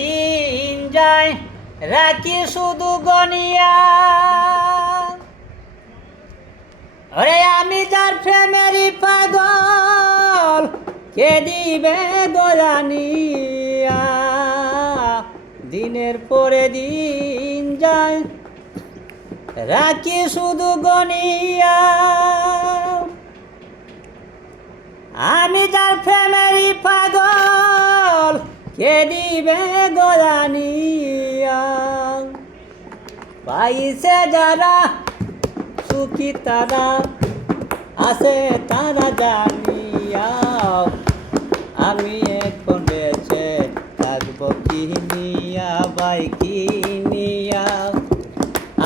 দিন যায় রাখি শুধু গনিয়া। ওরে আমি যার প্রেমেরই পাগল কে দিবে গোলানিয়া। দিনের পরে দিন যায় রাখি শুধু গনিয়া। আমি যার প্রেমেরই পাগল কে দিবে গোলানিয়া। পাইছে যারা সুখী তারা আছে তারা জানিয়া। আমি এখন বেঁচে থাকবো কি নিয়া ভাই কি নিয়া।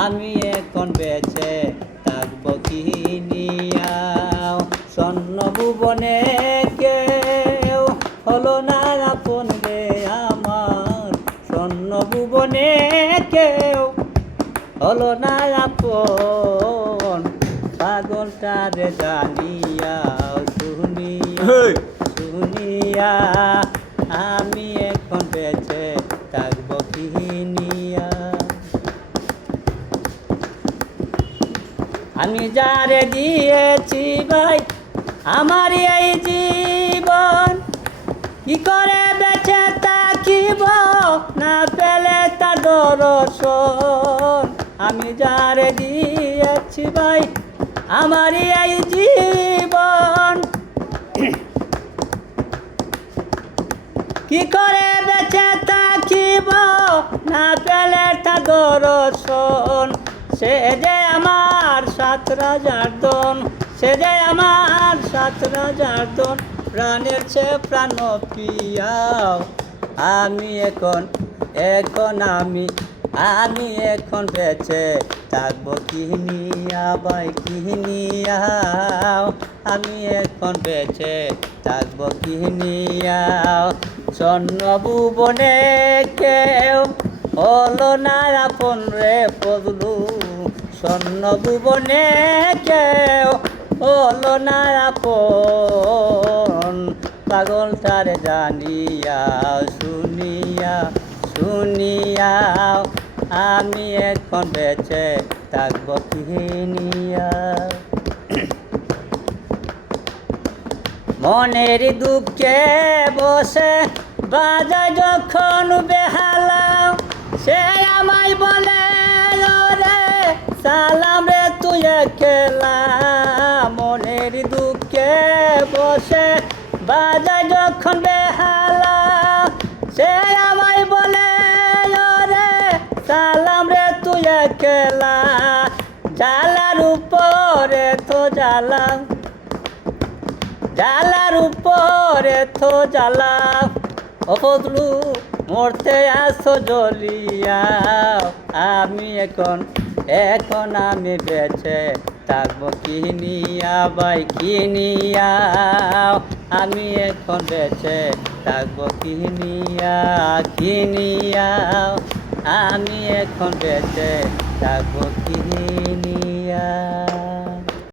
আমি এখন বেঁচে থাকবো কি নিয়া। স্বর্ণ ভুবনে কেউ হলো না আপন রে আমার। স্বর্ণ ভুবনে কেউ হলো না আপন। পাগলটারে জানিয়া শুনিয়া শুনিয়া। আমি এখন বেঁচে থাকবো কি নিয়া। আমি যারে দিয়েছি ভাই আমার এই জীবন, কি করে বেঁচে থাকিব না পেলে তার দর্শন। আমি যারে দিয়েছি ভাই আমার এই জীবন, কি করে বেঁচে থাকিব না পেলে তার দর্শন। সে যে আমার 7 রাজার ধন, সে যে আমার 7 রাজার ধন। প্রাণের চেয়ে প্রাণ প্রিয়াও। আমি এখন আমি এখন বেঁচে থাকবো কি নিয়া ভাই কি নিয়া। আমি এখন বেঁচে থাকবো কি নিয়া। স্বর্ণ ভুবনে কেউ হলো না আপন রে পদলু। স্বর্ণ ভুবনে কেউ হলো না আপন। পাগলটারে জানিয়া শুনিয়া শুনিয়া। আমি এখন বেঁচে থাকবো কি নিয়া। মনের দুঃখে বসে বাজায় যখন বেহালা, সে আমায় বলে রে সালাম রে তুই একলা। মনের দুঃখে বসে বাজায় যখন বেহালা, সে আমায় বলে রে সালাম রে তুই একলা। জ্বালার উপরে তো জ্বালা, জ্বালার উপরে তো জ্বালা। ও ফজলু মরতে আসো জ্বলিয়া। আমি এখন আমি বেঁচে থাকবো কি নিয়া ভাই কি নিয়া। আমি এখন বেঁচে থাকবো কি নিয়া কি নিয়া। আমি এখন বেঁচে থাকবো কি নিয়া।